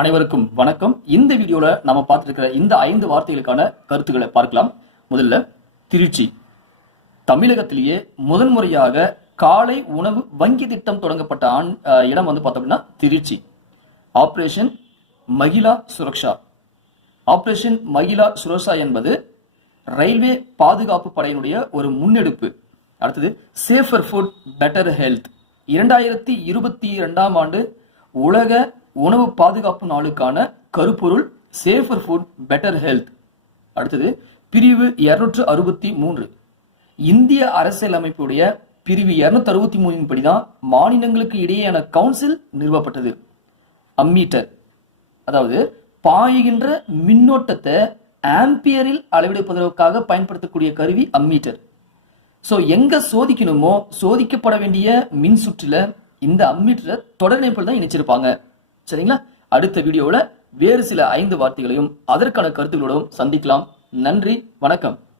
அனைவருக்கும் வணக்கம். இந்த வீடியோல நம்ம பார்த்துருக்கிற இந்த ஐந்து வார்த்தைகளுக்கான கருத்துக்களை பார்க்கலாம். முதல்ல திருச்சி. தமிழகத்திலேயே முதன்முறையாக காலை உணவு வங்கி திட்டம் தொடங்கப்பட்ட ஆண் இடம் வந்து பார்த்தோம் அப்படின்னா திருச்சி. ஆப்ரேஷன் மகிழா சுரக்ஷா. ஆப்ரேஷன் மகிழா சுரக்ஷா என்பது ரயில்வே பாதுகாப்பு படையினுடைய ஒரு முன்னெடுப்பு. அடுத்தது சேஃபர் ஃபுட் பெட்டர் ஹெல்த் இரண்டாயிரத்தி இருபத்தி இரண்டாம் ஆண்டு உலக உணவு பாதுகாப்பு நாளுக்கான கருப்பொருள் சேஃபர் ஃபுட் பெட்டர் ஹெல்த் அடுத்தது பிரிவு இருநூற்று அறுபத்தி மூன்று. இந்திய அரசியலமைப்புடைய பிரிவு இருநூத்தி அறுபத்தி மூணின் படிதான் மாநிலங்களுக்கு இடையேயான கவுன்சில் நிறுவப்பட்டது. அம்மீட்டர். அதாவது பாய்கின்ற மின்னோட்டத்தை ஆம்பியரில் அளவெடுப்பதற்காக பயன்படுத்தக்கூடிய கருவி அம்மீட்டர். ஸோ எங்க சோதிக்கணுமோ சோதிக்கப்பட வேண்டிய மின் சுற்றுல இந்த அம்மீட்டரை தொடர் தான் இணைச்சிருப்பாங்க. சரிங்களா? அடுத்த வீடியோவில் வேறு சில ஐந்து வார்த்தைகளையும் அதற்கான கருத்துக்களோடும் சந்திக்கலாம். நன்றி வணக்கம்.